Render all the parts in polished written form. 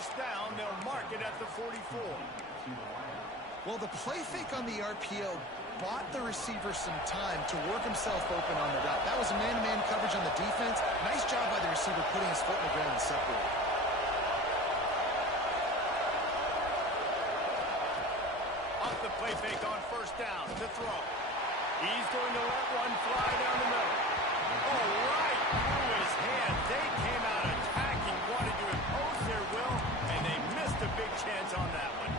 first down. They'll mark it at the 44. Well, the play fake on the RPO bought the receiver some time to work himself open on the route. That was a man-to-man coverage on the defense. Nice job by the receiver putting his foot in the ground and separating. Off the play fake on first down to throw. He's going to let one fly down the middle. Oh, right through his hand. They came out attacking, wanted to impose their will, and they missed a big chance on that one.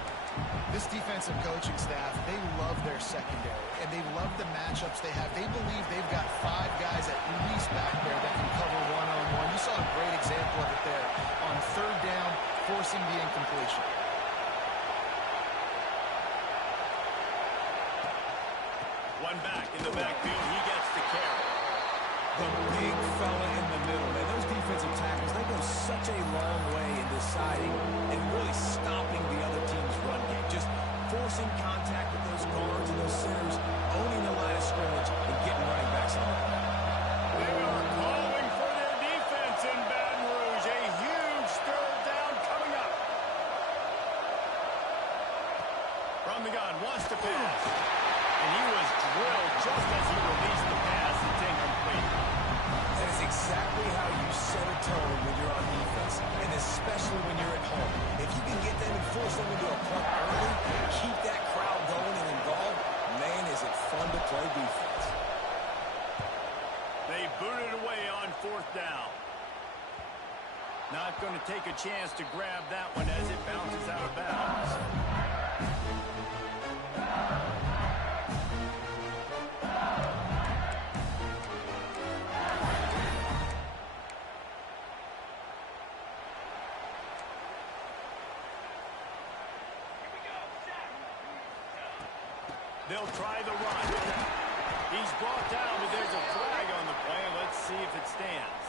This defensive coaching staff, they love their secondary, and they love the matchups they have. They believe they've got 5 guys at least back there that can cover one-on-one. You saw a great example of it there on third down, forcing the incompletion. One back in the backfield. He gets the carry. The big fella in the middle. Man, those defensive tackles, they go such a long way in deciding and really stopping the other team's run game. Just forcing contact with those guards and those centers, owning the line of scrimmage, and getting running backs on the ground. They are calling for their defense in Baton Rouge. A huge third down coming up. From the gun, wants to pass. And he was drilled just as he released the pass. It's incomplete. That is exactly how you set a tone when you're on defense, and especially when you're at home. If you can get them and force them into a punt early, keep that crowd going and involved, man, is it fun to play defense. They booted away on fourth down. Not going to take a chance to grab that one as it bounces out of bounds. They'll try the run. He's brought down, but there's a flag on the play. Let's see if it stands.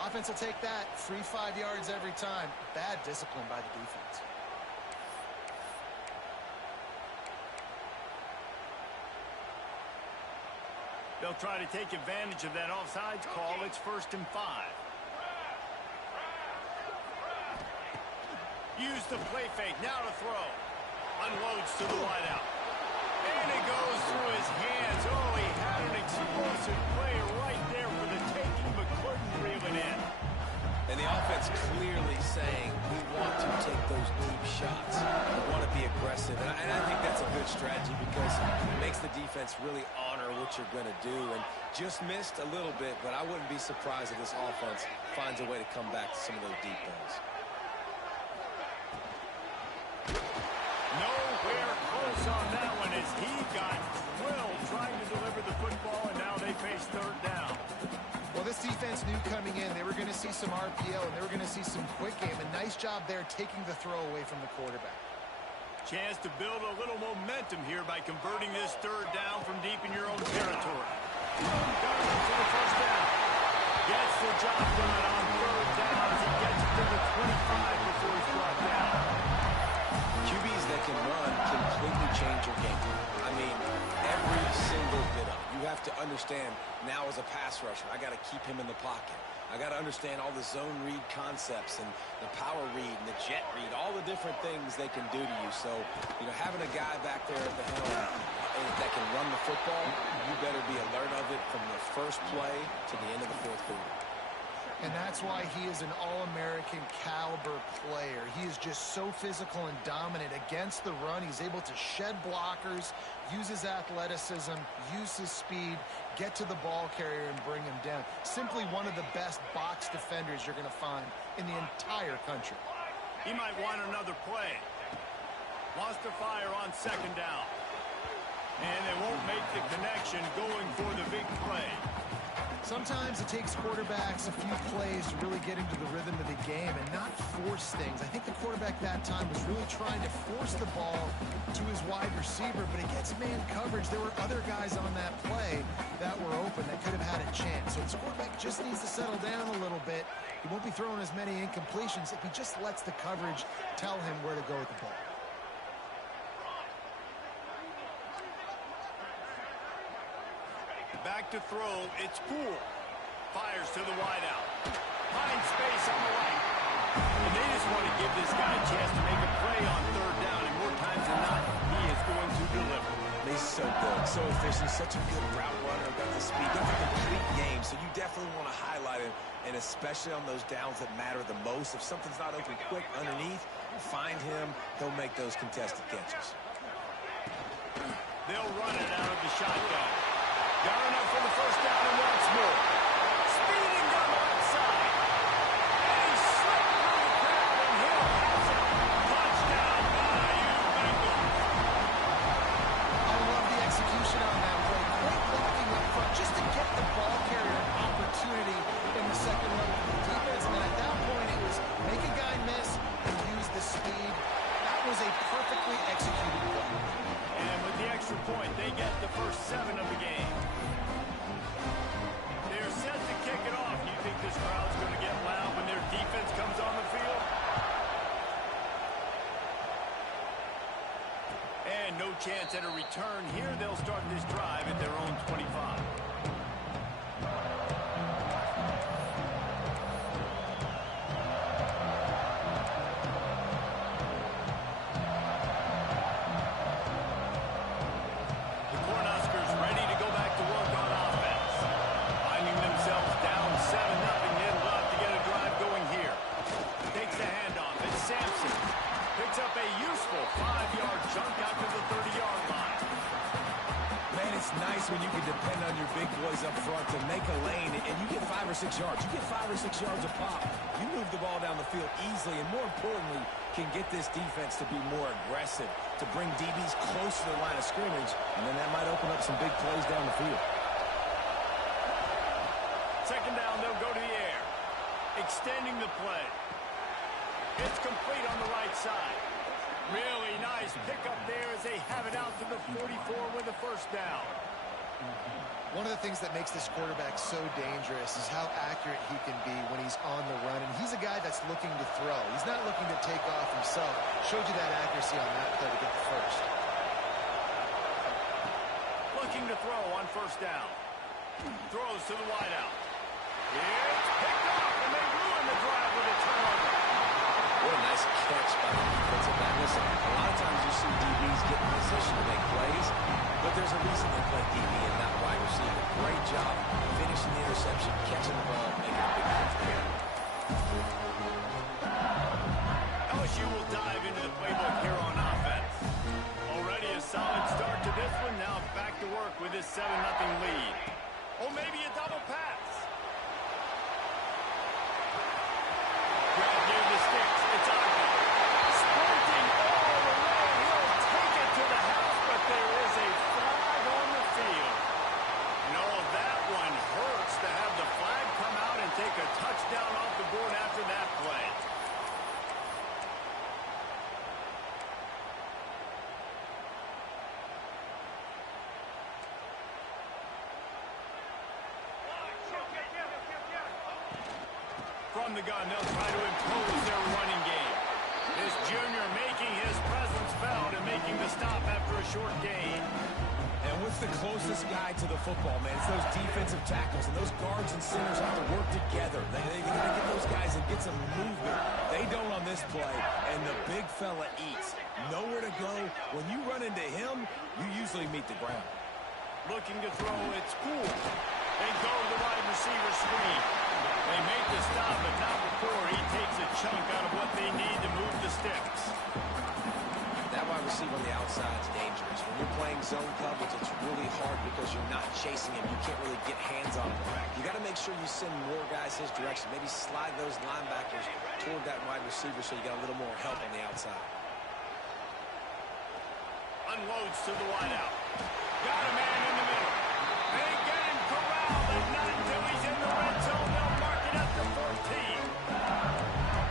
Offense will take that. 3-5 yards every time. Bad discipline by the defense. They'll try to take advantage of that offsides call. It's 1st and 5. Use the play fake. Now to throw. Unloads to the wideout. And it goes through his hands. Oh, he had an explosive play right there for the taking, but couldn't reel it in. And the offense clearly saying, we want to take those deep shots. We want to be aggressive. And I think that's a good strategy because it makes the defense really honor what you're going to do. And just missed a little bit, but I wouldn't be surprised if this offense finds a way to come back to some of those deep balls. Nowhere close on that one as he got drilled trying to deliver the football, and now they face third down. Well, this defense knew coming in they were going to see some RPO and they were going to see some quick game. A nice job there taking the throw away from the quarterback. Chance to build a little momentum here by converting this third down from deep in your own territory. Going for the first down. Gets the job done on third down as he gets to the 25 before he's brought down. QBs that can run completely change your game. I mean, every single bit of it. You have to understand now as a pass rusher, I got to keep him in the pocket. I got to understand all the zone read concepts and the power read and the jet read, all the different things they can do to you. So, you know, having a guy back there at the helm that can run the football, you better be alert of it from the first play to the end of the fourth quarter. And that's why he is an All-American caliber player. He is just so physical and dominant against the run. He's able to shed blockers, use his athleticism, use his speed, get to the ball carrier and bring him down. Simply one of the best box defenders you're going to find in the entire country. He might want another play. Wants to fire on second down. And they won't make the connection going for the big play. Sometimes it takes quarterbacks a few plays to really get into the rhythm of the game and not force things. I think the quarterback that time was really trying to force the ball to his wide receiver, but against man coverage, there were other guys on that play that were open that could have had a chance. So his quarterback just needs to settle down a little bit. He won't be throwing as many incompletions if he just lets the coverage tell him where to go with the ball. Back to throw, it's Poole. Fires to the wideout. Finds space on the right. And they just want to give this guy a chance to make a play on third down, and more times than not, he is going to deliver. He's so good, so efficient, such a good route runner, got the speed, got the complete game, so you definitely want to highlight him, and especially on those downs that matter the most. If something's not open quick underneath, find him, he'll make those contested catches. They'll run it out of the shotgun. Got enough for the first down and once more. Speeding down the left side. And he slipped through the crowd and he'll pass it. Touchdown, LSU Bengals. I love the execution on that play. Great blocking up front just to get the ball carrier an opportunity in the second level of the defense. And at that point, it was make a guy miss and use the speed. That was a perfectly executed play. And with the extra point, they get the first 7 of the game. They're set to kick it off. Do you think this crowd's going to get loud when their defense comes on the field? And no chance at a return here. They'll start this drive at their own 25. When you can depend on your big boys up front to make a lane and you get 5 or 6 yards. You get 5 or 6 yards a pop. You move the ball down the field easily and, more importantly, can get this defense to be more aggressive, to bring DBs close to the line of scrimmage, and then that might open up some big plays down the field. Second down, they'll go to the air. Extending the play. It's complete on the right side. Really nice pickup there as they have it out to the 44 with a first down. One of the things that makes this quarterback so dangerous is how accurate he can be when he's on the run. And he's a guy that's looking to throw. He's not looking to take off himself. Showed you that accuracy on that play to get the first. Looking to throw on first down. Throws to the wideout. It's picked up, and they ruin the drive with a turnover. What a nice catch by the defensive back. Listen, a lot of times you see DBs get in position to make plays, but there's a reason they play DB and not wide receiver. Great job finishing the interception, catching the ball, making a big play. LSU will dive into the playbook here on offense. Already a solid start to this one. Now back to work with this 7-0 lead. Or maybe a double pass. Grab near the sticks. It's Ogden. Sprinting all the way. He'll take it to the house, but there is a flag on the field. No, that one hurts to have the flag come out and take a touchdown off the board after that play. From the gun, they'll try to impose their running game. This junior making his presence felt and making the stop after a short gain. And what's the closest guy to the football, man? It's those defensive tackles, and those guards and centers have to work together. They got to get those guys and get some movement. They don't on this play, and the big fella eats. Nowhere to go. When you run into him, you usually meet the ground. Looking to throw, it's cool. They go to the wide receiver screen. They make the stop, but not before he takes a chunk out of what they need to move the sticks. That wide receiver on the outside is dangerous. When you're playing zone coverage, it's really hard because you're not chasing him. You can't really get hands on him. You got to make sure you send more guys his direction. Maybe slide those linebackers toward that wide receiver so you got a little more help on the outside. Unloads to the wideout. Got a man in the middle. They get him corralled, but not until he's in the red zone. They'll mark it at the 14.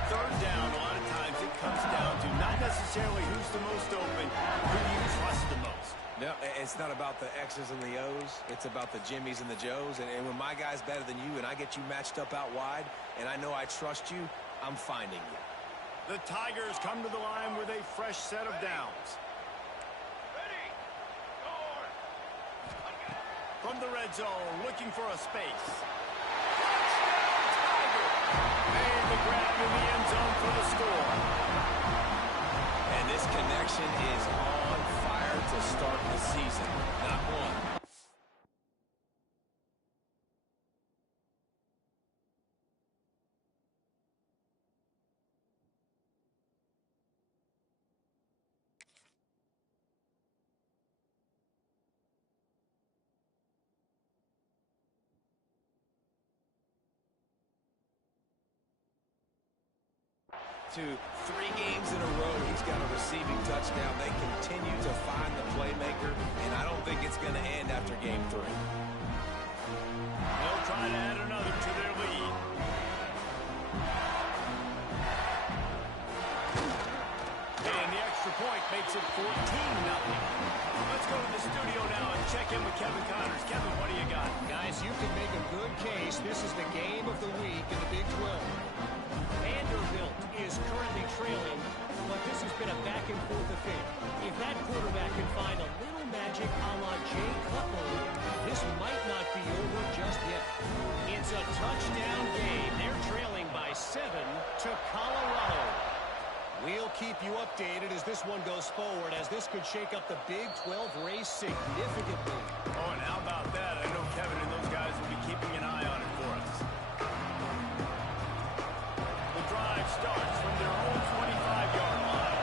Third down, a lot of times it comes down to not necessarily who's the most open, who you trust the most. No, it's not about the X's and the O's. It's about the Jimmys and the Joes. And when my guy's better than you and I get you matched up out wide and I know I trust you, I'm finding you. The Tigers come to the line with a fresh set of downs. From the red zone, looking for a space. Touchdown, Tiger! And the grab in the end zone for the score. And this connection is on fire to start the season. Not one. To 3 games in a row, he's got a receiving touchdown. They continue to find the playmaker, and I don't think it's going to end after game 3. They'll try to add another to their lead. And the extra point makes it 14-0. Let's go to the studio now and check in with Kevin Connors. Kevin, what do you got? Guys, you can make a good case. This is the game of the week in the Big 12. Vanderbilt is currently trailing, but this has been a back-and-forth affair. If that quarterback can find a little magic a la Jay Cutler, this might not be over just yet. It's a touchdown game. They're trailing by 7 to Colorado. We'll keep you updated as this one goes forward, as this could shake up the Big 12 race significantly. Oh, and how about that? I know Kevin and those guys will be keeping an eye on it for us. The drive starts from their own 25-yard line.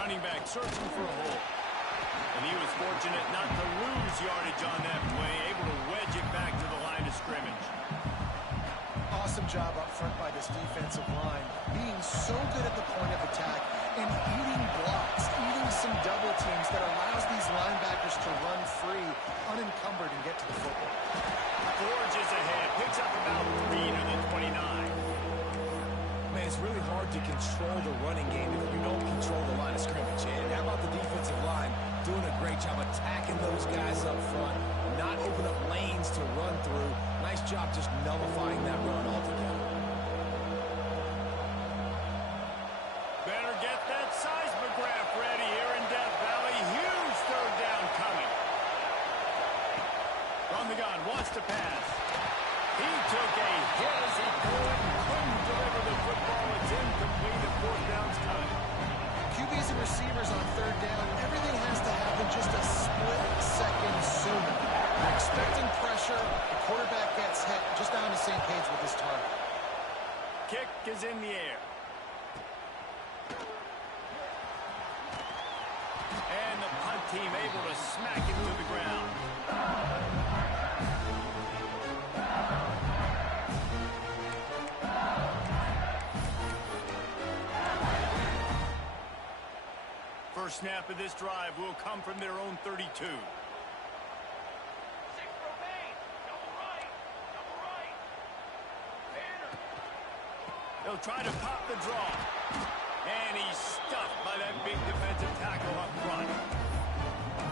Running back searching for a hole. And he was fortunate not to lose yardage on that play, able to wedge it back to the line of scrimmage. Awesome job up front by this defensive line, being so good at the point of attack and eating blocks, eating some double teams that allows these linebackers to run free, unencumbered, and get to the football. Forges ahead, picks up about 3 to the 29. Man, it's really hard to control the running game if you don't control the line of scrimmage. And how about the defensive line doing a great job attacking those guys up front, not open up lanes to run through. Nice job just nullifying that run altogether. Better get that seismograph ready here in Death Valley. Huge third down coming. From the gun, wants to pass. He took a hit as he couldn't deliver the football. It's incomplete. The fourth down's coming. QBs and receivers on third down, everything has to happen just a split second sooner. They're expecting pressure. The quarterback gets hit, just on the same page with his target. Kick is in the air. And the punt team able to smack it to the ground. First snap of this drive will come from their own 32. They'll try to pop the draw. And he's stuffed by that big defensive tackle up front.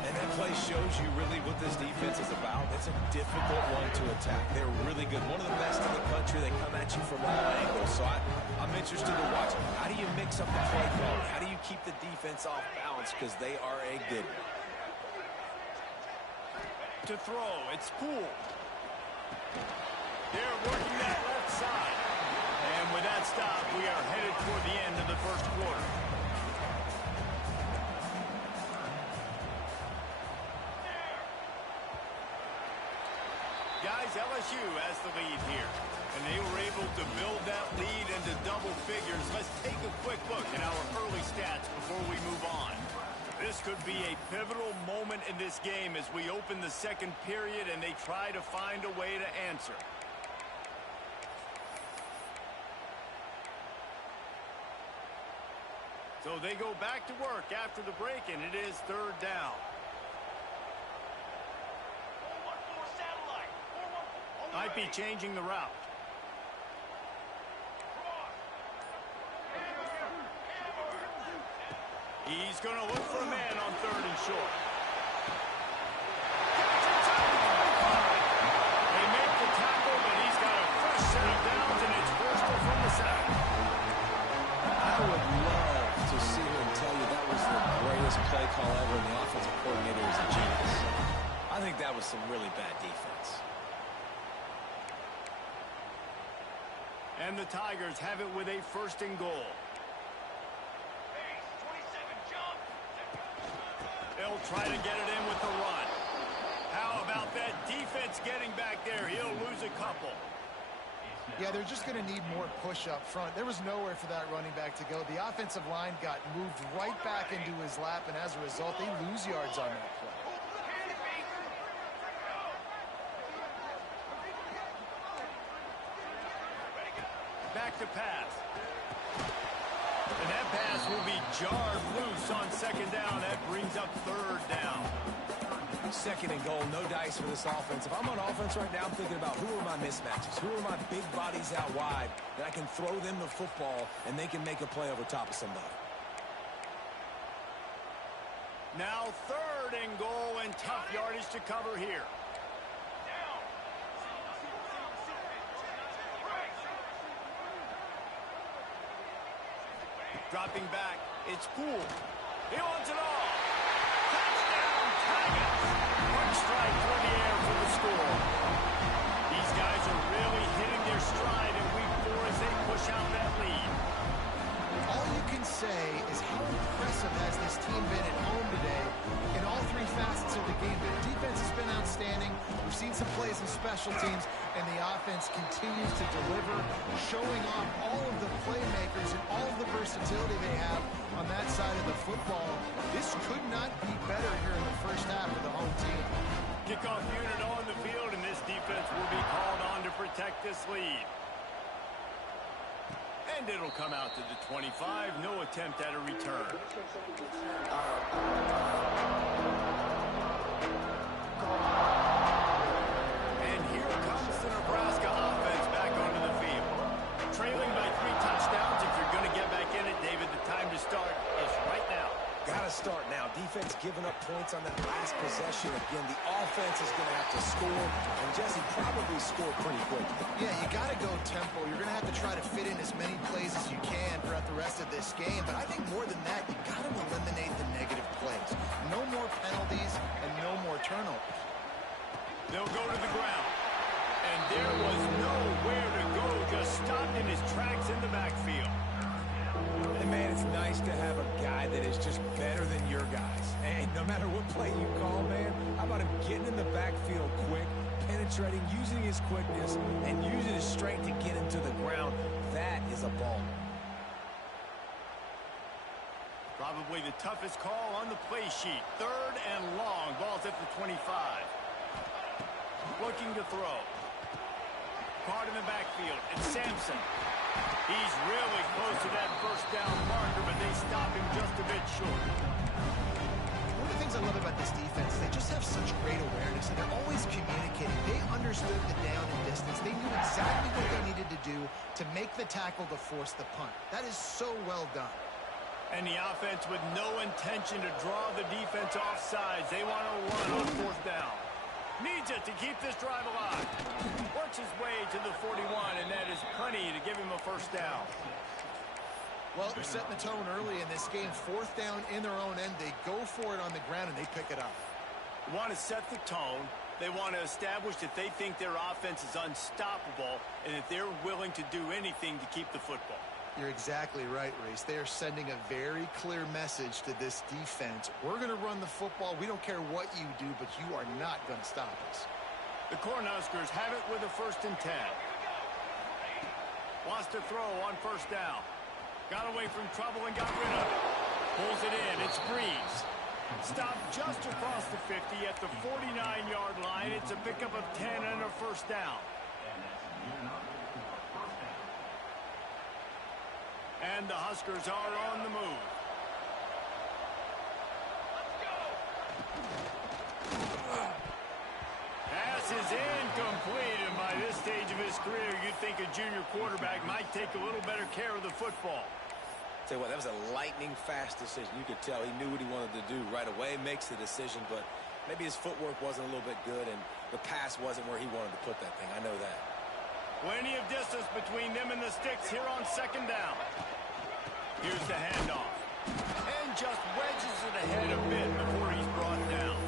And that play shows you really what this defense is about. It's a difficult one to attack. They're really good. One of the best in the country. They come at you from all angles. So I'm interested to watch. How do you mix up the play calling? How do you keep the defense off balance? Because they are a good one. To throw, it's Poole. They're working that left side. And with that stop, we are headed toward the end of the first quarter. Guys, LSU has the lead here. And they were able to build that lead into double figures. Let's take a quick look at our early stats before we move on. This could be a pivotal moment in this game as we open the second period and they try to find a way to answer. So they go back to work after the break, and it is third down. Might be changing the route. He's going to look for a man on third and short. They make the tackle, but he's got a fresh set of downs, and it's Forster from the side. I would love to sit here and tell you that was the greatest play call ever, and the offensive coordinator is a genius. I I think that was some really bad defense. And the Tigers have it with a 1st and goal. They'll try to get it in with the run. How about that defense getting back there? He'll lose a couple. Yeah, they're just going to need more push up front. There was nowhere for that running back to go. The offensive line got moved right back into his lap, and as a result, they lose yards on that play. Back to pass. And that pass will be jarred loose on 2nd down. That brings up 3rd down. 2nd and goal, no dice for this offense. If I'm on offense right now, I'm thinking about who are my mismatches? Who are my big bodies out wide that I can throw them the football and they can make a play over top of somebody. Now 3rd and goal and tough yardage to cover here. Dropping back, it's Poole. He wants it all. Touchdown, Tigers. 1 strike through the air for the score. These guys are really hitting their stride in week 4 as they push out that lead. All you can say is how impressive has this team been at home today in all 3 facets of the game. The defense has been outstanding. We've seen some plays in special teams, and the offense continues to deliver, showing off all of the playmakers and all of the versatility they have on that side of the football. This could not be better here in the first half of the home team. Kickoff unit on the field, and this defense will be called on to protect this lead. And it'll come out to the 25. No attempt at a return. And here comes the Nebraska offense back onto the field. Trailing by 3 touchdowns. If you're going to get back in it, David, the time to start is right now. Got to start now. Defense giving up points on that last possession. Again, the offense is going to have to score, and Jesse probably scored pretty quick. Yeah, you got to go tempo. You're going to have to try to fit in as many plays as you can throughout the rest of this game. But I think more than that, you got to eliminate the negative plays. No more penalties and no more turnovers. They'll go to the ground. And there was nowhere to go. Just stopped in his tracks in the backfield. And man, it's nice to have a guy that is just better than your guys. And no matter what play you call, man, how about him getting in the backfield quick, penetrating, using his quickness, and using his strength to get him to the ground? That is a ball. Probably the toughest call on the play sheet. 3rd and long. Ball's at the 25. Looking to throw. Caught in the backfield. It's Sampson. He's really close to that 1st down marker, but they stop him just a bit short. One of the things I love about this defense, they just have such great awareness, and they're always communicating. They understood the down and distance. They knew exactly what they needed to do to make the tackle to force the punt. That is so well done. And the offense with no intention to draw the defense off sides. They want to run on 4th down. Needs it to keep this drive alive. Works his way to the 41, and that is plenty to give him a 1st down. Well, they're setting the tone early in this game. 4th down in their own end. They go for it on the ground, and they pick it up. They want to set the tone. They want to establish that they think their offense is unstoppable and that they're willing to do anything to keep the football. You're exactly right, Reese. They are sending a very clear message to this defense. We're going to run the football. We don't care what you do, but you are not going to stop us. The Cornhuskers have it with a 1st and 10. Wants to throw on 1st down. Got away from trouble and got rid of it. Pulls it in. It's Breeze. Stopped just across the 50 at the 49-yard line. It's a pickup of 10 and a 1st down. And the Huskers are on the move. Pass is incomplete, and by this stage of his career, you'd think a junior quarterback might take a little better care of the football. Tell you what, that was a lightning-fast decision. You could tell he knew what he wanted to do right away, makes the decision, but maybe his footwork wasn't a little bit good, and the pass wasn't where he wanted to put that thing. I know that. Plenty of distance between them and the sticks here on 2nd down. Here's the handoff. And just wedges it ahead a bit before he's brought down.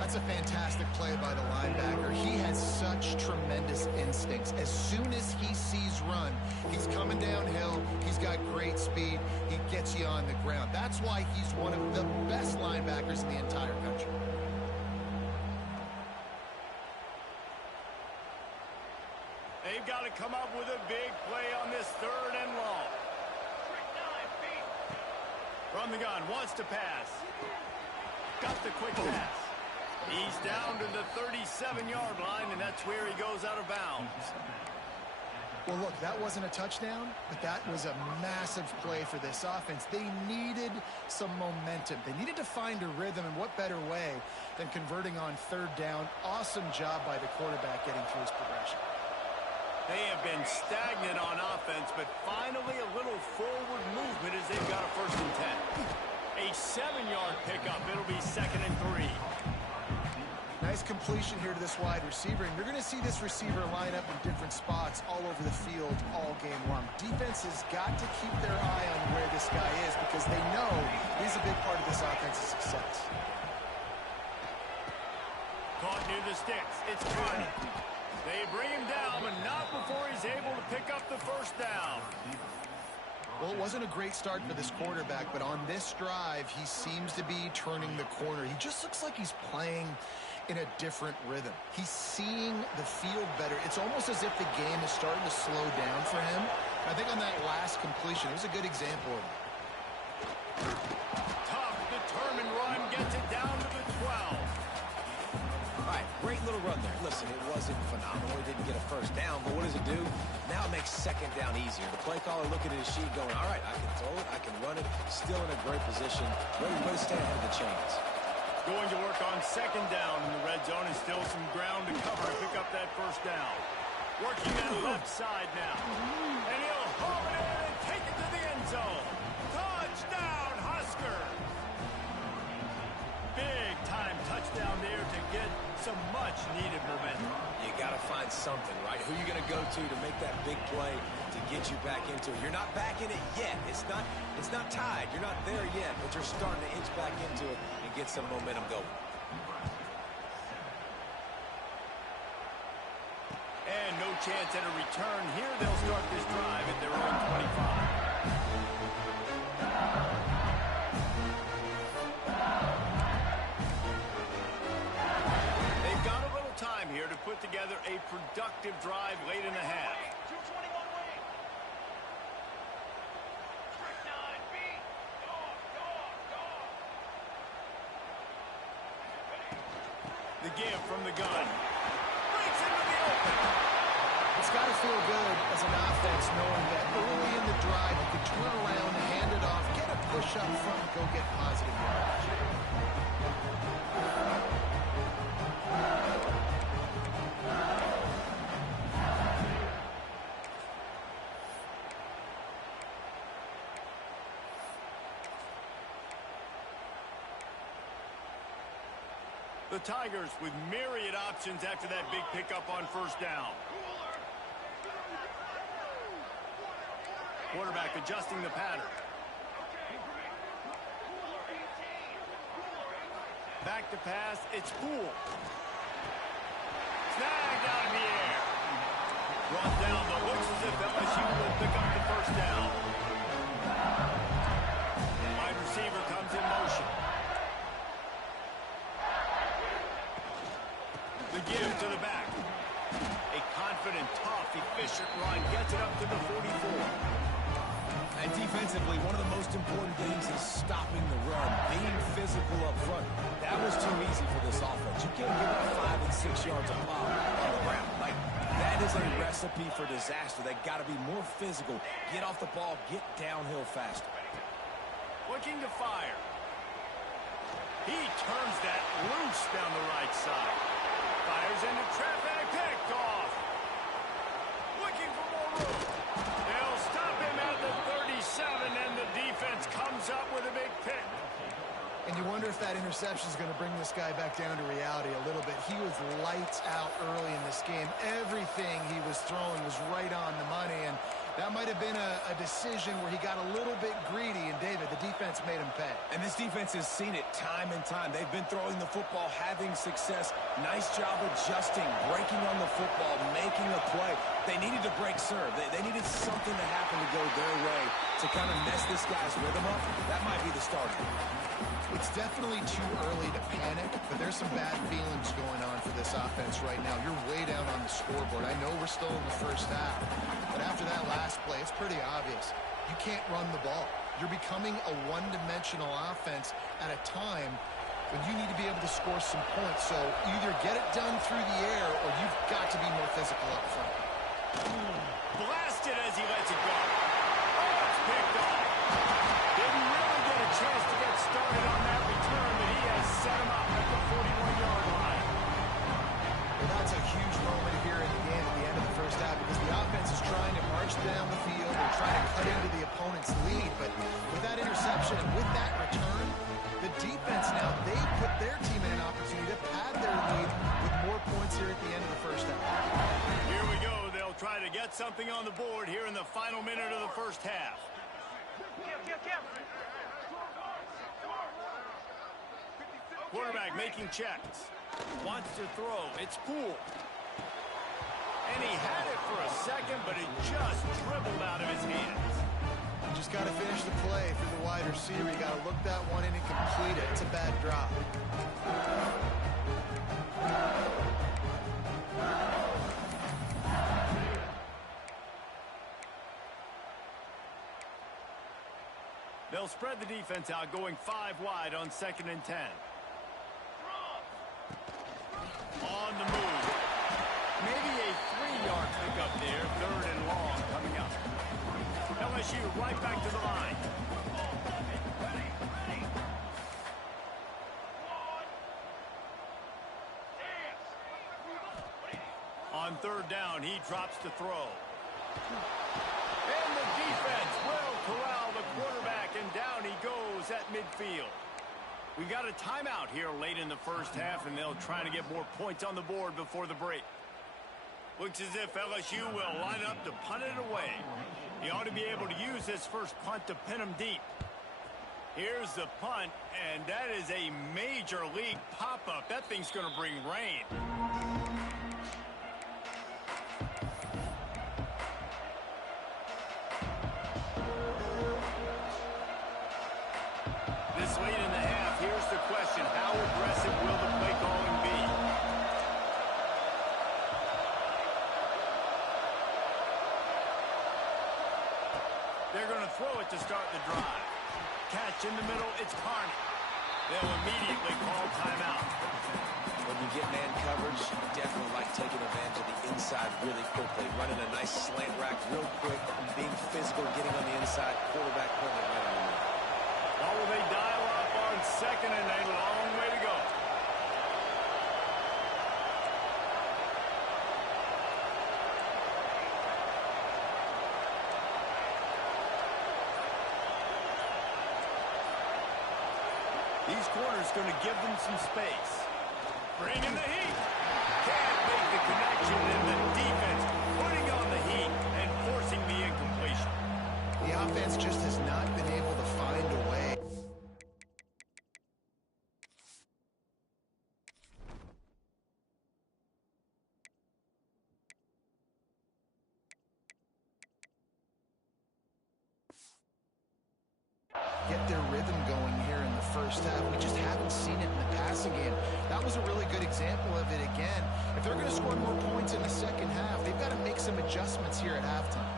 That's That's a fantastic play by the linebacker. He has such tremendous instincts. As soon as he sees run, he's coming downhill. He's got great speed. He gets you on the ground. That's why he's one of the best linebackers in the entire country. They've got to come up with a big play on this 3rd and long. From the gun, wants to pass. Got the quick pass. He's down to the 37-yard line, and that's where he goes out of bounds. Well, look, that wasn't a touchdown, but that was a massive play for this offense. They needed some momentum. They needed to find a rhythm, and what better way than converting on 3rd down. Awesome job by the quarterback getting through his progression. They have been stagnant on offense, but finally a little forward movement as they've got a 1st and 10. A 7-yard pickup. It'll be 2nd and 3. Nice completion here to this wide receiver, and you're going to see this receiver line up in different spots all over the field all game long. Defense has got to keep their eye on where this guy is because they know he's a big part of this offense's success. Caught near the sticks. It's Carney. They bring him down, but not before he's able to pick up the 1st down. Well, it wasn't a great start for this quarterback, but on this drive, he seems to be turning the corner. He just looks like he's playing in a different rhythm. He's seeing the field better. It's almost as if the game is starting to slow down for him. I think on that last completion, it was a good example of it. Tough, determined run, gets it down to the 12. All right, great little run there. Listen, it wasn't phenomenal. He didn't get a 1st down, but what does it do? Now it makes 2nd down easier. The play caller looking at his sheet going, all right, I can throw it, I can run it, still in a great position, ready to stay ahead of the chains. Going to work on 2nd down in the red zone, and still some ground to cover to pick up that 1st down. Working that left side now. And he'll haul it in and take it to the end zone. Touchdown, Huskers! Big time touchdown there to get some much needed momentum. You got to find something, right? Who are you going to go to make that big play to get you back into it? You're not back in it yet. It's not tied. You're not there yet, but you're starting to inch back into it and get some momentum going. And no chance at a return here. They'll start this drive at their own 25. Here to put together a productive drive late in the half. The give from the gun. Breaks into the open. It's got to feel good as an offense knowing that early in the drive you can turn around, hand it off, get a push up front, and go get positive yardage. The Tigers with myriad options after that big pickup on 1st down. Quarterback adjusting the pattern. Back to pass, it's Poole. Snagged out in the air. Brought down, but looks as if LSU will pick up the 1st down. Wide receiver comes in motion. The give to the back. A confident, tough, efficient run gets it up to the 44. And defensively, one of the most important things is stopping the run, being physical up front. That was too easy for this offense. You can't give up 5 and 6 yards a pop on the ground. Like, that is a recipe for disaster. They got to be more physical, get off the ball, get downhill faster. Looking to fire. He turns that loose down the right side. Fires into traffic, picked off. Looking for more room. They'll stop him at the 37, and the defense comes up with a big pick. And you wonder if that interception is going to bring this guy back down to reality a little bit. He was lights out early in this game. Everything he was throwing was right on the money, and that might have been a decision where he got a little bit greedy, and David, the defense made him pay. And this defense has seen it time and time. They've been throwing the football, having success. Nice job adjusting, breaking on the football, making a play. They needed to break serve. They needed something to happen to go their way to kind of mess this guy's rhythm up. That might be the start of it. It's definitely too early to panic, but there's some bad feelings going on for this offense right now. You're way down on the scoreboard. I know we're still in the first half, but after that last play, it's pretty obvious. You can't run the ball. You're becoming a one-dimensional offense at a time when you need to be able to score some points. So either get it done through the air or you've got to be more physical up front. Blasted as he lets it go. Oh, it's picked off. Didn't really get a chance to get started on that return, but he has set him up at the 41-yard line. Well, that's a huge moment here in the game at the end of the first half because the offense is trying to march down the field. They're trying to cut into the opponent's lead, but with that interception and with that return, the defense now, they put their team in an opportunity to pad their lead with more points here at the end of the first half. Here we go. They'll try to get something on the board here in the final minute of the first half. Quarterback making checks. Wants to throw. It's cool. And he had it for a second, but it just dribbled out of his hands. You just got to finish the play through the wide receiver. You got to look that one in and complete it. It's a bad drop. They'll spread the defense out, going 5 wide on 2nd and 10. On the move. Maybe a 3-yard pickup there. 3rd and long coming up. LSU right back to the line. On 3rd down, he drops to throw. And the defense will corral the quarterback, and down he goes at midfield. We got a timeout here late in the first half, and they'll try to get more points on the board before the break. Looks as if LSU will line up to punt it away. He ought to be able to use this first punt to pin him deep. Here's the punt, and that is a major league pop-up. That thing's going to bring rain. This late in the half, here's the question. How aggressive will the play calling be? They're going to throw it to start the drive. Catch in the middle, it's Carney. They'll immediately call timeout. When you get man coverage, you definitely like taking advantage of the inside really quickly. Running a nice slant rack real quick, being physical, getting on the inside, quarterback putting it right on the line. Or will they dial up on 2nd and a long way to go? These corners going to give them some space. Bring in the heat. Can't make the connection, and the defense putting on the heat and forcing the incompletion. The offense just has not been able to find a way. Get their rhythm going here in the first half. We just haven't seen it in the passing game. That was a really good example of it again. If they're going to score more points in the second half, they've got to make some adjustments here at halftime.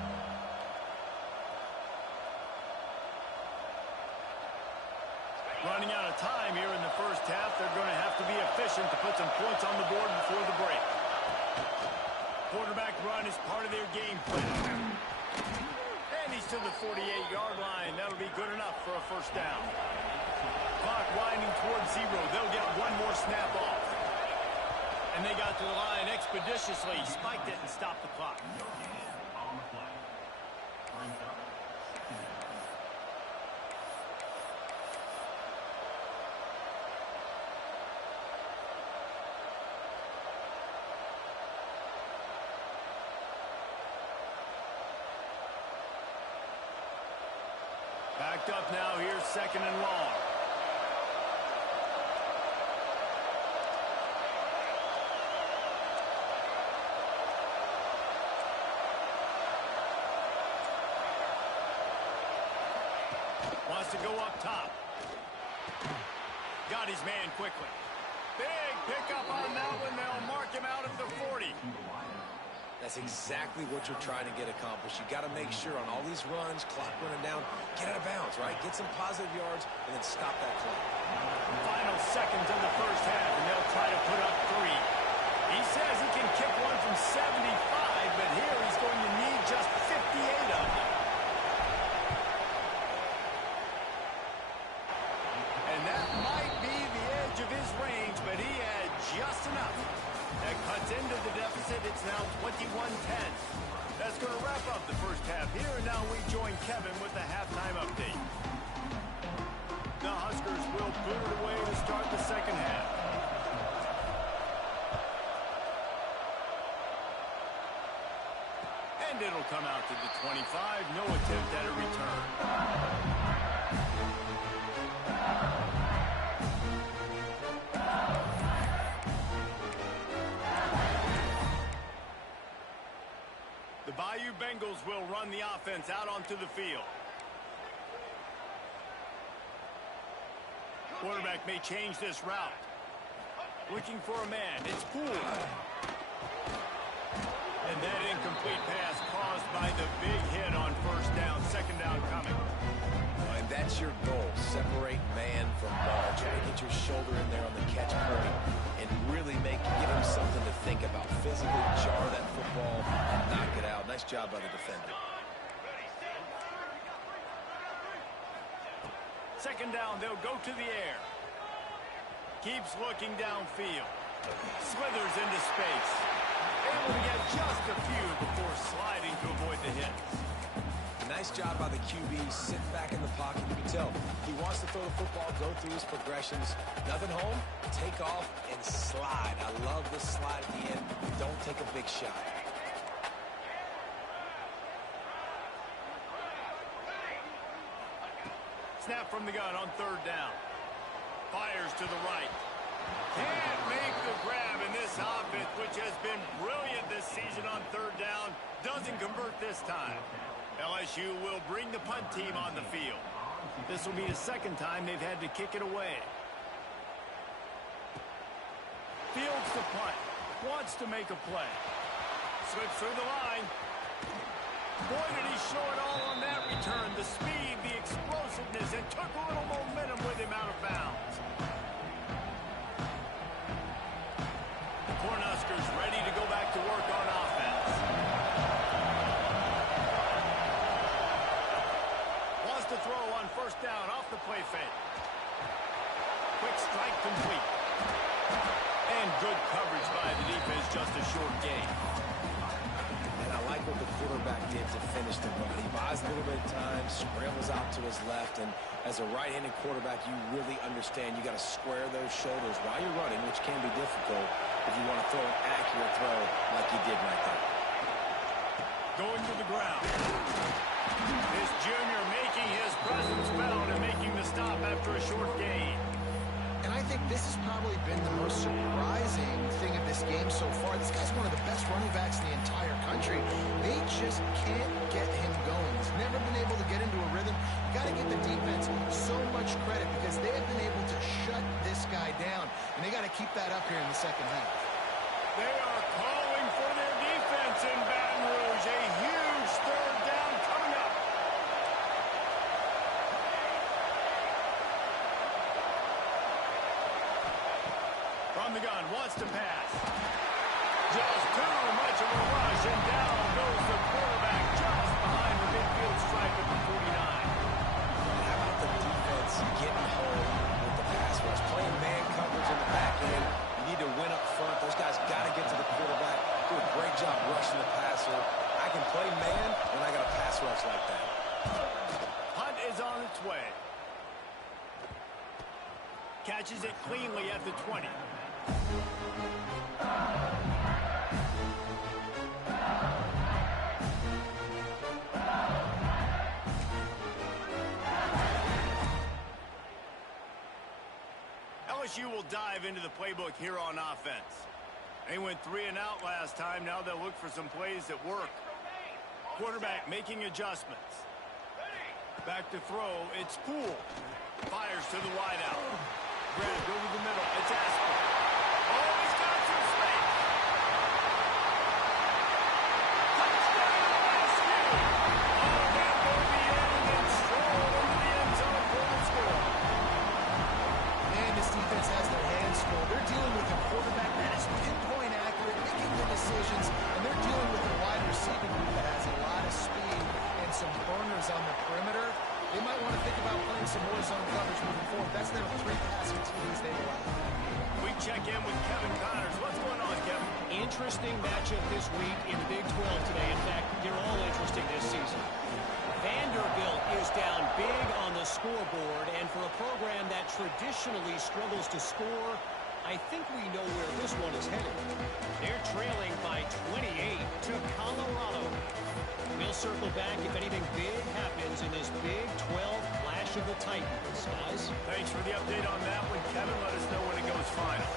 Running out of time here in the first half. They're going to have to be efficient to put some points on the board before the break. Quarterback run is part of their game plan. And he's to the 48-yard line. That'll be good enough for a first down. Clock winding towards 0. They'll get one more snap off. And they got to the line expeditiously. Spiked it and stopped the clock. picked up now. Here's 2nd and long. Wants to go up top. Got his man quickly. Big pickup on that one. They'll mark him out at the 40. That's exactly what you're trying to get accomplished. You got to make sure on all these runs, clock running down, get out of bounds, right? Get some positive yards and then stop that clock. Final seconds of the first half, and they'll try to put up 3. He says he can kick one from 75, but here he's going to need just 58 of them. And that might be the edge of his range, but he had just enough. That cuts into the deficit. It's now 21-10. That's going to wrap up the first half here, and now we join Kevin with the halftime update. The Huskers will clear it away to start the second half. And it'll come out to the 25. No attempt at a return. The Bayou Bengals will run the offense out onto the field. Quarterback may change this route. Looking for a man. It's Poole. And that incomplete pass caused by the big hit on first down. 2nd down coming. And that's your goal. Separate man from ball. Try to get your shoulder in there on the catch point and really give him something to think about. Physically jar that football and knock it out. Nice job by the defender. 2nd down, they'll go to the air. Keeps looking downfield. Slithers into space. Able to get just a few before sliding to avoid the hit. Nice job by the QB, sitting back in the pocket. You can tell he wants to throw the football, go through his progressions. Nothing home, take off and slide. I love the slide at the end. Don't take a big shot. Snap from the gun on 3rd down. Fires to the right. Can't make the grab, in this offense, which has been brilliant this season on 3rd down, doesn't convert this time. LSU will bring the punt team on the field. This will be the 2nd time they've had to kick it away. Fields the punt. Wants to make a play. Slips through the line. Boy, did he show it all on that return. The speed, the explosiveness, and took a little momentum with him out of bounds. The Cornhuskers ready to go back to work on offense. Wants to throw on 1st down off the play fake. Quick strike complete. And good coverage by the defense, just a short gain. And I like what the quarterback did to finish the run. He buys a little bit of time, scrambles out to his left, and as a right-handed quarterback, you really understand you got to square those shoulders while you're running, which can be difficult if you want to throw an accurate throw like he did right there. Going to the ground. This junior making his presence felt and making the stop after a short gain. And I think this has probably been the most surprising thing of this game so far. This guy's one of the best running backs in the entire country. They just can't get him going. He's never been able to get into a rhythm. You got to give the defense so much credit because they have been able to shut this guy down. And they got to keep that up here in the 2nd half. They are calling for their defense in Baton Rouge. A huge 3rd down coming up. From the gun, wants to pass. Just too much of a rush, and down goes the quarterback just behind the midfield stripe at the 49. How about the defense getting home with the pass rush? Playing man coverage in the back end. You need to win up front. Those guys got to get to the quarterback. Do a great job rushing the passer. I can play man when I got a pass rush like that. Hunt is on its way. Catches it cleanly at the 20. LSU will dive into the playbook here on offense. They went 3 and out last time. Now they'll look for some plays that work. Quarterback making adjustments. Back to throw. It's Poole. Fires to the wideout. Grabbed over the middle. It's Asper. Oh, he's got some space. Touchdown, LSU. Oh, that will be in and stroll into the end zone for the score. And this defense has their hands full. They're dealing with a quarterback that is pinpoint accurate, making the decisions, and they're dealing with a wide receiving group that has a lot of speed and some burners on the perimeter. They might want to think about playing some more zone coverage moving forward. That's their 3 passing TDs they've allowed. We check in with Kevin Connors. What's going on, Kevin? Interesting matchup this week in the Big 12 today. In fact, they're all interesting this season. Vanderbilt is down big on the scoreboard, and for a program that traditionally struggles to score, I think we know where this one is headed. They're trailing by 28 to Colorado. We'll circle back if anything big happens in this Big 12 clash of the Titans, guys. Thanks for the update on that one, Kevin. Let us know when it goes final.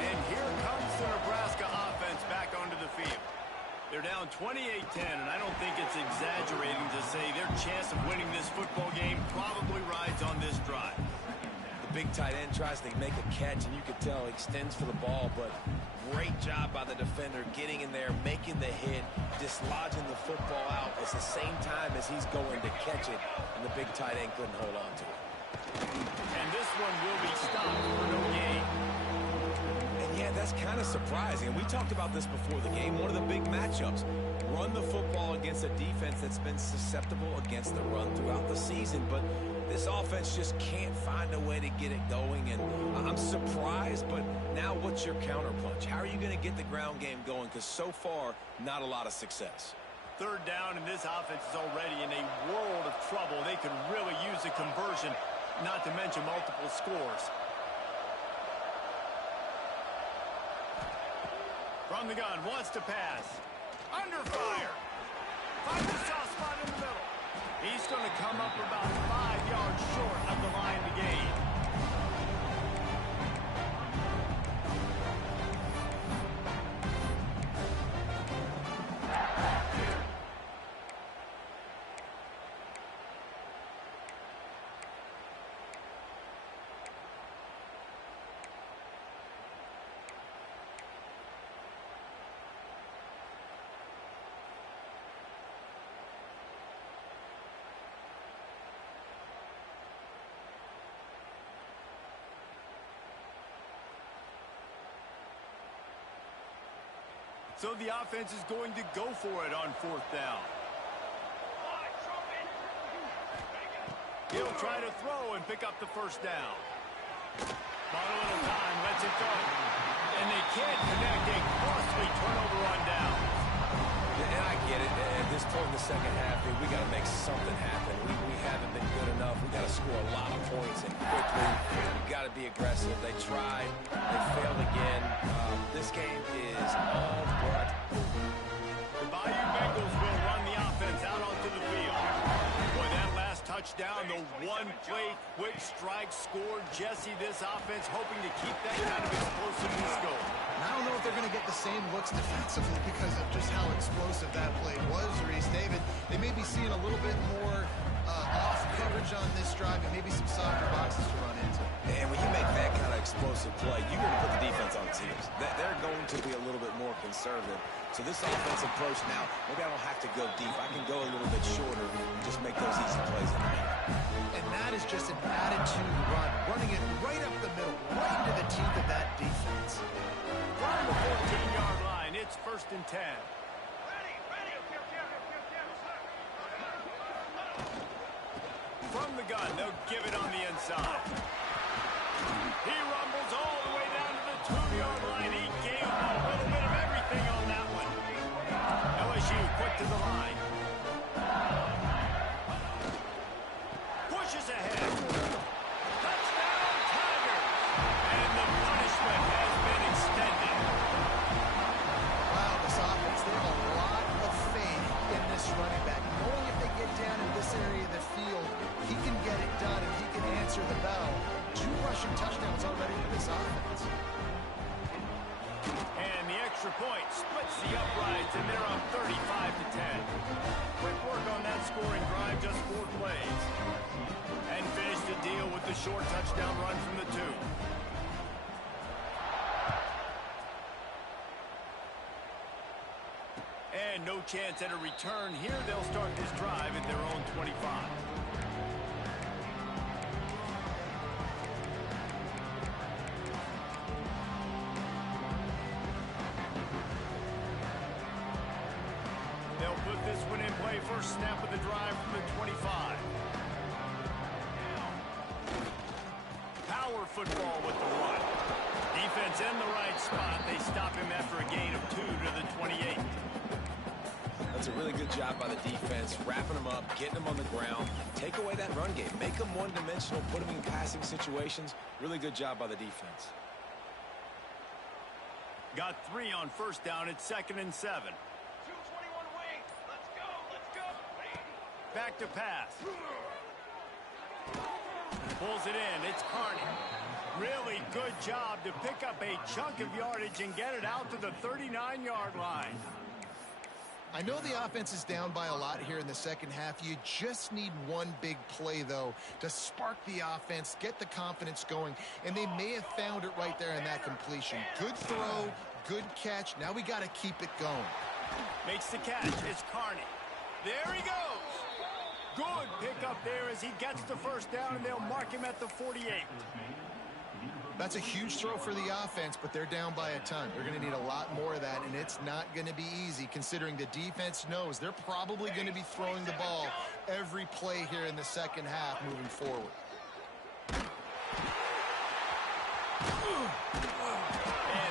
And here comes the Nebraska offense back onto the field. They're down 28-10, and I don't think it's exaggerating to say their chance of winning this football game probably rides on this drive. The big tight end tries to make a catch, and you could tell he extends for the ball, but great job by the defender getting in there, making the hit, dislodging the football out at the same time as he's going to catch it, and the big tight end couldn't hold on to it. And this one will be stopped for no gain. And yeah, that's kind of surprising. We talked about this before the game. One of the big matchups. Run the football against a defense that's been susceptible against the run throughout the season, but this offense just can't find a way to get it going, and I'm surprised, but now what's your counterpunch? How are you going to get the ground game going? Because so far, not a lot of success. 3rd down, and this offense is already in a world of trouble. They could really use a conversion, not to mention multiple scores. From the gun, wants to pass. Under fire. Finds the soft spot in the middle. He's going to come up about 5 yards short of the line to gain. So the offense is going to go for it on 4th down. He'll try to throw and pick up the 1st down. Bought a little time, lets it go. And they can't connect a costly turnover on down. And I get it. At this point in the second half, we got to make something happen. We haven't been good enough. We got to score a lot of points and quickly. We got to be aggressive. They tried. They failed again. This game is all but. The Bayou Bengals will run the offense out onto the field. Boy, that last touchdown, the one-play quick strike scored. Jesse, this offense hoping to keep that kind of explosiveness going. And I don't know if they're going to get the same looks defensively because of just how explosive that play was, Reese. David, they may be seeing a little bit more off coverage on this drive and maybe some softer boxes to run into. And when you make that kind of explosive play, you're going to put the defense on its heels. They're going to be a little bit more conservative. So this offensive approach now, maybe I don't have to go deep. I can go a little bit shorter and just make those easy plays underneath. And that is just an attitude run, running it right up the middle, right into the teeth of that defense. From the 14-yard line, it's 1st and 10. From the gun, they'll give it on the inside. He rumbles all the way down to the 2-yard line. He gave a little bit of everything on that one. LSU quick to the line. Pushes ahead. Touchdown, Tigers! And the punishment has been extended. Wow, this offense, they have a lot of faith in this running back. Knowing if they get down in this area of the field, he can get it done and he can answer the bell. 2 rushing touchdowns already for this short touchdown run from the 2. And no chance at a return here. They'll start this drive at their own 25. They'll put this one in play. First snap of the drive from the 25. Power football with the run. Defense in the right spot. They stop him after a gain of 2 to the 28. That's a really good job by the defense, wrapping them up, getting them on the ground. Take away that run game. Make them one-dimensional, put them in passing situations. Really good job by the defense. Got 3 on first down. It's 2nd and 7. 221 wing. Let's go. Let's go. Back to pass. Pulls it in. It's Carney. Really good job to pick up a chunk of yardage and get it out to the 39-yard line. I know the offense is down by a lot here in the second half. You just need one big play, though, to spark the offense, get the confidence going, and they may have found it right there in that completion. Good throw, good catch. Now we got to keep it going. Makes the catch. It's Carney. There he goes. Good pickup there as he gets the first down, and they'll mark him at the 48. That's a huge throw for the offense, but they're down by a ton. They're going to need a lot more of that, and it's not going to be easy considering the defense knows they're probably going to be throwing the ball every play here in the second half moving forward. And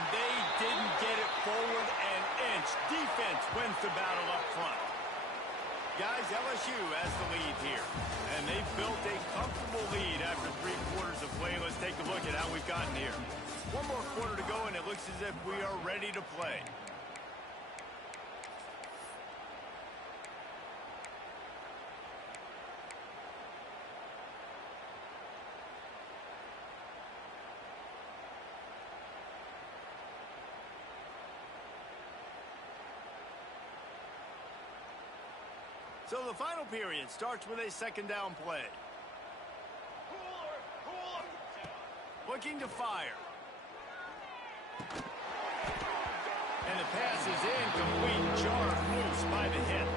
they didn't get it forward an inch. Defense wins the battle up front. Guys, LSU has the lead here. And they've built a comfortable lead after 3 quarters of play. Let's take a look at how we've gotten here. 1 more quarter to go, and it looks as if we are ready to play. So the final period starts with a 2nd down play. Looking to fire. And the pass is incomplete. Jarred loose by the hit.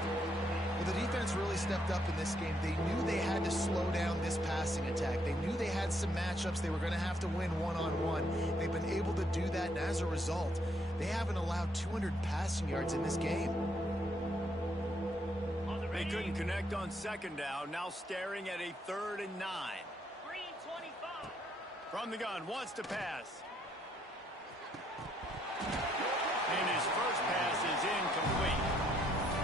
Well, the defense really stepped up in this game. They knew they had to slow down this passing attack. They knew they had some matchups they were going to have to win one-on-one. They've been able to do that, and as a result, they haven't allowed 200 passing yards in this game. They couldn't connect on 2nd down. Now staring at a 3rd and 9. Green 25. From the gun, wants to pass. And his first pass is incomplete.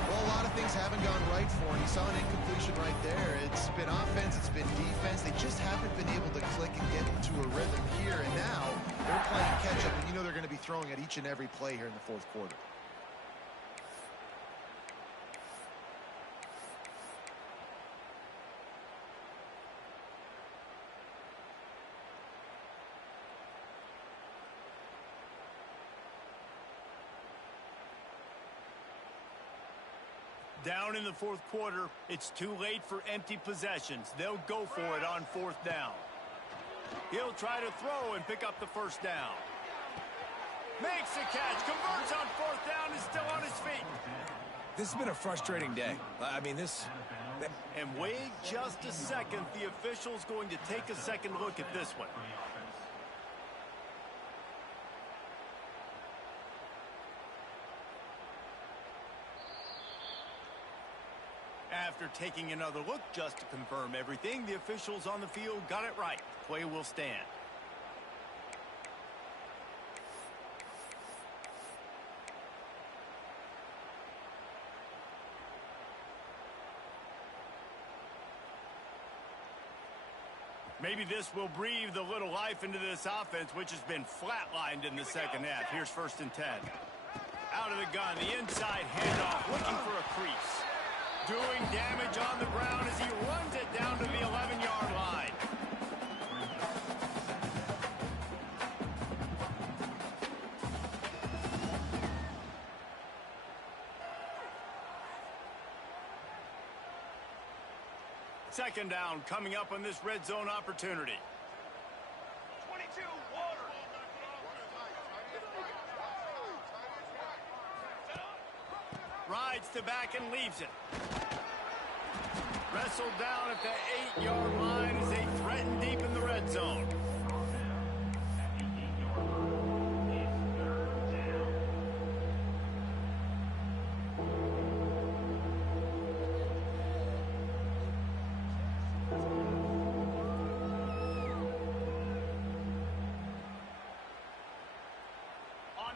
Well, a lot of things haven't gone right for him. He saw an incompletion right there. It's been offense, it's been defense. They just haven't been able to click and get into a rhythm here. And now they're playing catch-up, and you know they're going to be throwing at each and every play here in the 4th quarter. Down in the 4th quarter, it's too late for empty possessions. They'll go for it on 4th down. He'll try to throw and pick up the first down. Makes the catch, converts on 4th down, is still on his feet. This has been a frustrating day. And wait just a second. The official's going to take a second look at this one. After taking another look just to confirm everything, the officials on the field got it right. Play will stand. Maybe this will breathe a little life into this offense, which has been flatlined in the second half. Here's 1st and 10. Out of the gun, the inside handoff, looking for a crease. Doing damage on the ground as he runs it down to the 11-yard line. Second down coming up on this red zone opportunity. hides the back and leaves it. Wrestled down at the 8-yard line as they threaten deep in the red zone.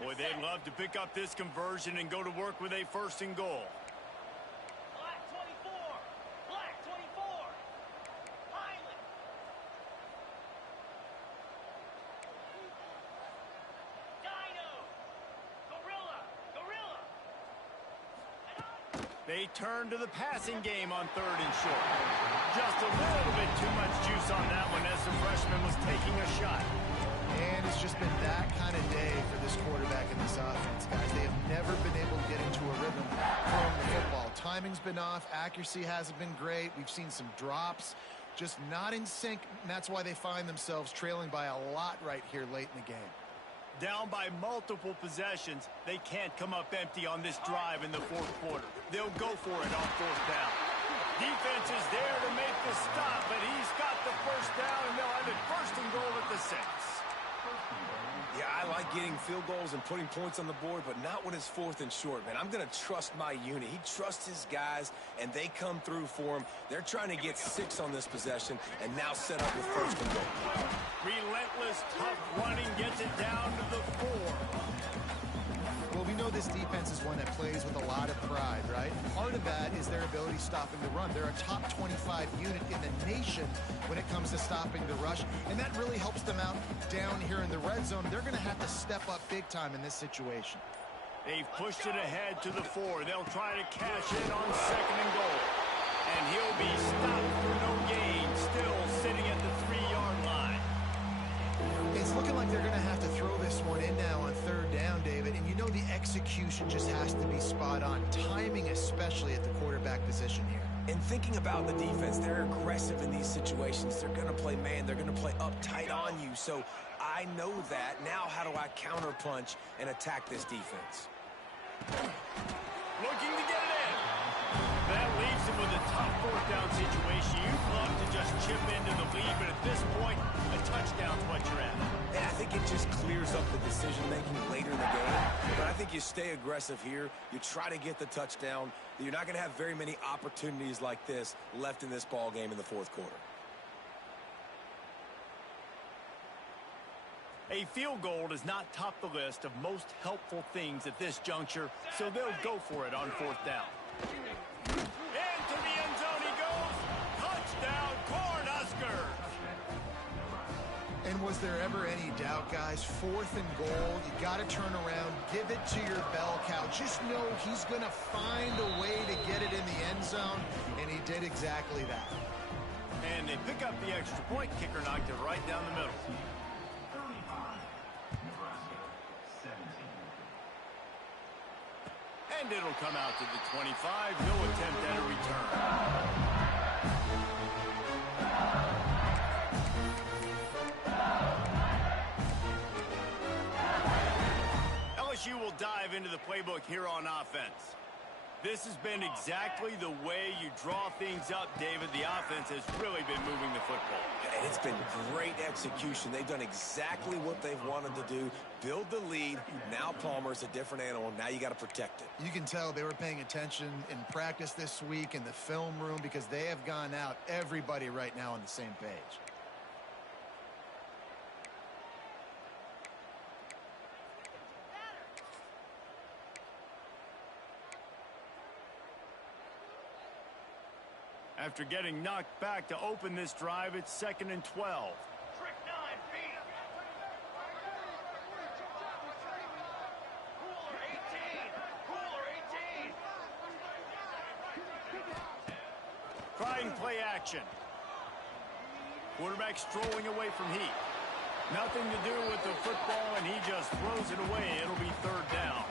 Boy, they'd love to pick up this conversion and go to work with a 1st and goal. Black 24. Black 24. Highland. Dino. Gorilla. Gorilla. They turn to the passing game on 3rd and short. Just a little bit too much juice on that one as the freshman was taking a shot. And it's just been that kind of day for this quarterback in this offense, guys. They have never been able to get into a rhythm throwing the football. Timing's been off. Accuracy hasn't been great. We've seen some drops, just not in sync, and that's why they find themselves trailing by a lot right here late in the game. Down by multiple possessions, they can't come up empty on this drive in the 4th quarter. They'll go for it on 4th down. Defense is there to make the stop, but he's got the 1st down, and they'll have it 1st and goal at the 6. Yeah, I like getting field goals and putting points on the board, but not when it's 4th and short, man. I'm going to trust my unit. He trusts his guys, and they come through for him. They're trying to get 6 on this possession and now set up with 1st and goal. Relentless, tough running gets it down to the 4. Well, we know this defense is one that plays with a lot of pride, right? Part of that is their ability stopping the run. They're a top 25 unit in the nation when it comes to stopping the rush, and that really helps them out down here in the red zone. They're going to have to step up big time in this situation. They've pushed it ahead to the 4. They'll try to cash in on 2nd and goal. And he'll be stopped for no gain, still sitting at the 3-yard line. It's looking like they're going to have to throw this one in now on 3rd down, David. And you know the execution just has to be spot on. Timing, especially at the quarterback position here. And thinking about the defense, they're aggressive in these situations. They're going to play man. They're going to play up tight on you. So I know that. Now how do I counterpunch and attack this defense? Looking to get it in. That leaves him with a tough 4th down situation. You'd love to just chip into the lead, but at this point, a touchdown's what you're at. And I think it just clears up the decision-making later in the game. But I think you stay aggressive here. You try to get the touchdown. You're not going to have very many opportunities like this left in this ball game in the 4th quarter. A field goal does not top the list of most helpful things at this juncture, so they'll go for it on 4th down. Into the end zone he goes. Touchdown, Cornhuskers. And was there ever any doubt, guys? 4th and goal, you got to turn around, give it to your bell cow. Just know he's going to find a way to get it in the end zone, and he did exactly that. And they pick up the extra point. Kicker knocked it right down the middle. And it'll come out to the 25. No attempt at a return. LSU will dive into the playbook here on offense. This has been exactly the way you draw things up, David. The offense has really been moving the football. And it's been great execution. They've done exactly what they've wanted to do. Build the lead. Now Palmer's a different animal. Now you got to protect it. You can tell they were paying attention in practice this week in the film room because they have gone out, everybody right now on the same page. After getting knocked back to open this drive, it's 2nd and 12. Trick 9 feet. Cooler 18. Cooler 18. Trying play action. Quarterback strolling away from heat. Nothing to do with the football, and he just throws it away. It'll be 3rd down.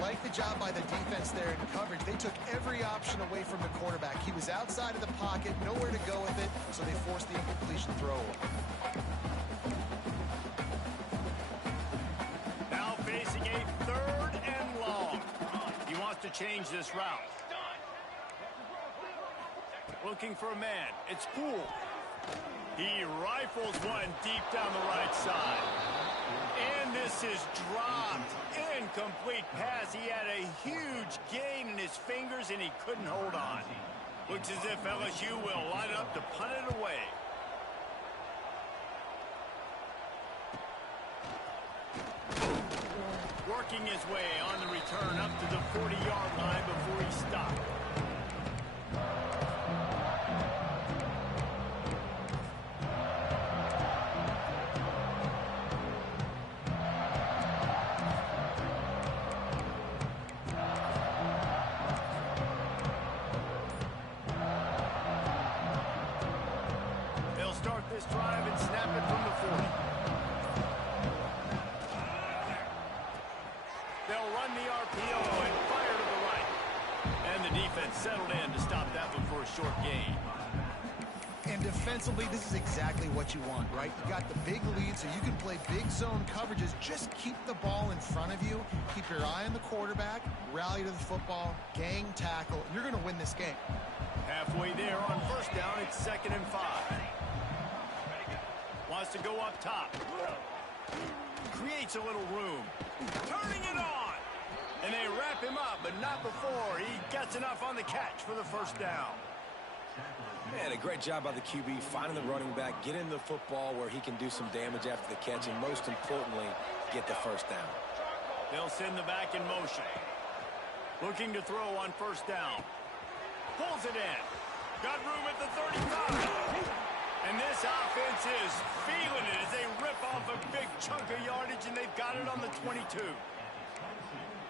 Like the job by the defense there in coverage. They took every option away from the quarterback. He was outside of the pocket, nowhere to go with it, so they forced the incompletion throw. Now facing a 3rd and long. He wants to to change this route. Looking for a man. It's Poole. He rifles one deep down the right side. And this is dropped. Incomplete pass. He had a huge gain in his fingers, and he couldn't hold on. Looks as if LSU will line up to punt it away. Working his way on the return up to the 40-yard line before he stopped. They'll start this drive and snap it from the 40. They'll run the RPO and fire to the right. And the defense settled in to stop that one for a short gain. And defensively, this is exactly what you want, right? You got the big lead, so you can play big zone coverages. Just keep the ball in front of you. Keep your eye on the quarterback. Rally to the football. Gang tackle. You're going to win this game. Halfway there on first down, it's 2nd and 5. Wants to go up top. Creates a little room. Turning it on. And they wrap him up, but not before he gets enough on the catch for the first down. Man, a great job by the QB, finding the running back, getting the football where he can do some damage after the catch, and most importantly, get the first down. They'll send the back in motion. Looking to throw on first down. Pulls it in. Got room at the 35. And this offense is feeling it as they rip off a big chunk of yardage, and they've got it on the 22.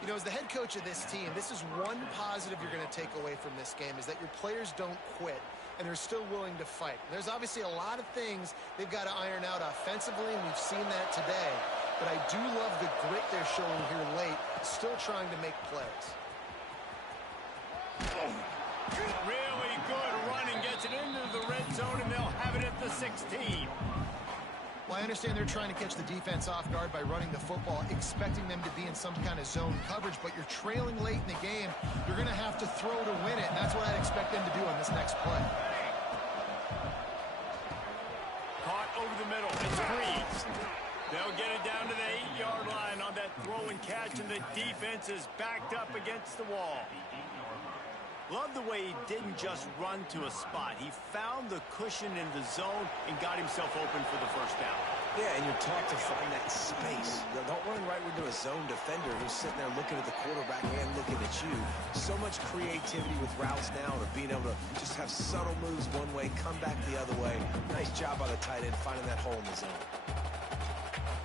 You know, as the head coach of this team, this is one positive you're going to take away from this game, is that your players don't quit, and they're still willing to fight. There's obviously a lot of things they've got to iron out offensively, and we've seen that today. But I do love the grit they're showing here late, still trying to make plays. Really good running, gets it into the red zone, and they'll have it at the 16. Well, I understand they're trying to catch the defense off guard by running the football, expecting them to be in some kind of zone coverage, but you're trailing late in the game. You're going to have to throw to win it, and that's what I'd expect them to do on this next play. Caught over the middle. It's Breeze. They'll get it down to the 8-yard line on that throw and catch, and the defense is backed up against the wall. Love the way he didn't just run to a spot. He found the cushion in the zone and got himself open for the first down. Yeah, and you're taught to find that space. Don't run right into a zone defender who's sitting there looking at the quarterback and looking at you. So much creativity with routes now, or being able to just have subtle moves one way, come back the other way. Nice job by the tight end finding that hole in the zone.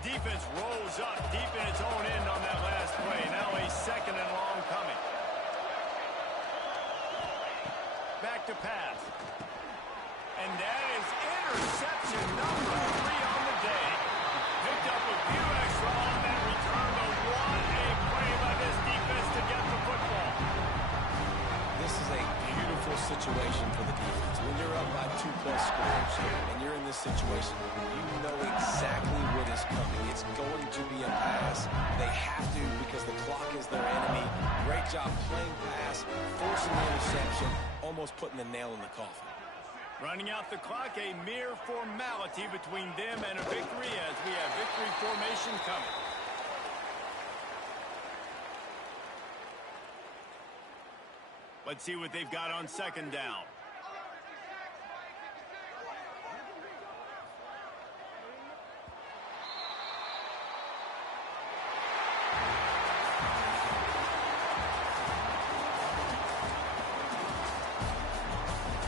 Defense rolls up deep in its own end on that last play. Now a 2nd and long coming. Back to pass. And that is interception number 3 on the day. Picked up a few extra on that return, but what a play by this defense to get the football. This is a beautiful situation for the defense. When you're up by 2+ scores and you're in this situation, you know exactly what is coming. It's going to be a pass. They have to, because the clock is their enemy. Great job playing pass, forcing the interception, almost putting the nail in the coffin. Running out the clock, a mere formality between them and a victory as we have victory formation coming. Let's see what they've got on 2nd down.